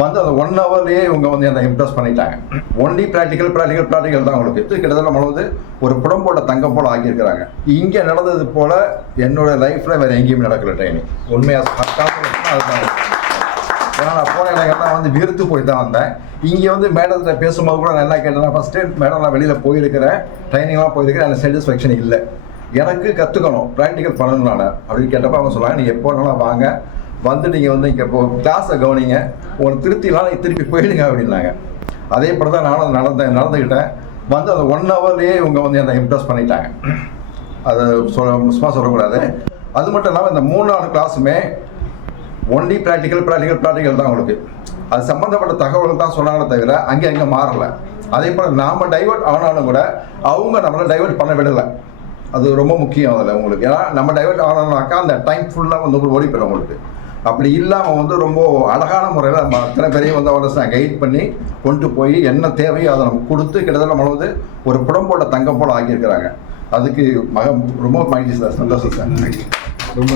வந்து அந்த 1 ஹவர்லேயே இவங்க வந்து என்னை இம்ப்ரெஸ் பண்ணிட்டாங்க. ஒன்லி ப்ராக்டிக்கல் தான் உங்களுக்கு கிட்டத்தட்ட நம்ம வந்து ஒரு புடம்போட தங்கம் போல் ஆக்கியிருக்கிறாங்க. இங்கே நடந்தது போல் என்னோட லைஃப்பில் வேறு எங்கேயுமே நடக்கல ட்ரைனிங். உண்மையாக அதுதான். ஏன்னா நான் போன இடங்கள்லாம் வந்து வெறுத்து போய் தான் வந்தேன். இங்கே வந்து மேடத்தை பேசும்போது கூட நான் என்ன கேட்டேன்னா, ஃபஸ்ட்டு மேடம் நான் வெளியில் போயிருக்கிறேன், ட்ரைனிங்லாம் போயிருக்கிறேன், அந்த சாட்டிஸ்ஃபேக்ஷன் இல்லை, எனக்கு கற்றுக்கணும், ப்ராக்டிக்கல் பண்ணணும் நான் அப்படின்னு கேட்டப்போ அவங்க சொல்லுவாங்க, நீங்கள் எப்போ வேணாலும் வாங்க, வந்து நீங்கள் வந்து இங்கே இப்போ கிளாஸை கவனிங்க, உங்களுக்கு திருப்திலாம் நீங்கள் திருப்பி போயிடுங்க அப்படின்னாங்க. அதே போல் தான் நானும் நடந்துக்கிட்டேன். வந்து அந்த 1 ஹவர்லேயே இவங்க வந்து என்னை இம்ப்ரெஸ் பண்ணிட்டாங்க. அதை சும்மா சொல்லக்கூடாது. அது மட்டும் இல்லாமல் இந்த 3 நாள் கிளாஸுமே ஒன்லி ப்ராக்டிக்கல் தான் உங்களுக்கு. அது சம்மந்தப்பட்ட தகவல்கள் தான் சொன்னாங்களே தவிர அங்கே மாறலை. அதே போல் நாம் டைவர்ட் ஆனாலும் கூட அவங்க நம்மளை டைவர்ட் பண்ண விடலை. அது ரொம்ப முக்கியம் அதில் உங்களுக்கு. ஏன்னா நம்ம டைவர்ட் ஆனோம்னாக்கா அந்த டைம் ஃபுல்லாக வந்து ஓடி போயிடும் உங்களுக்கு. அப்படி இல்லாமல் வந்து ரொம்ப அழகான முறையில் நம்ம அத்தனை பேரையும் வந்து அவரை கைட் பண்ணி கொண்டு போய் என்ன தேவையோ அதை நம்ம கொடுத்து கிட்டத்தட்ட நம்ம வந்து ஒரு புடம்போட தங்கம் போல் ஆக்கியிருக்கிறாங்க. அதுக்கு ரொம்ப மகிழ்ச்சி சார், சந்தோஷம் சார். ரொம்ப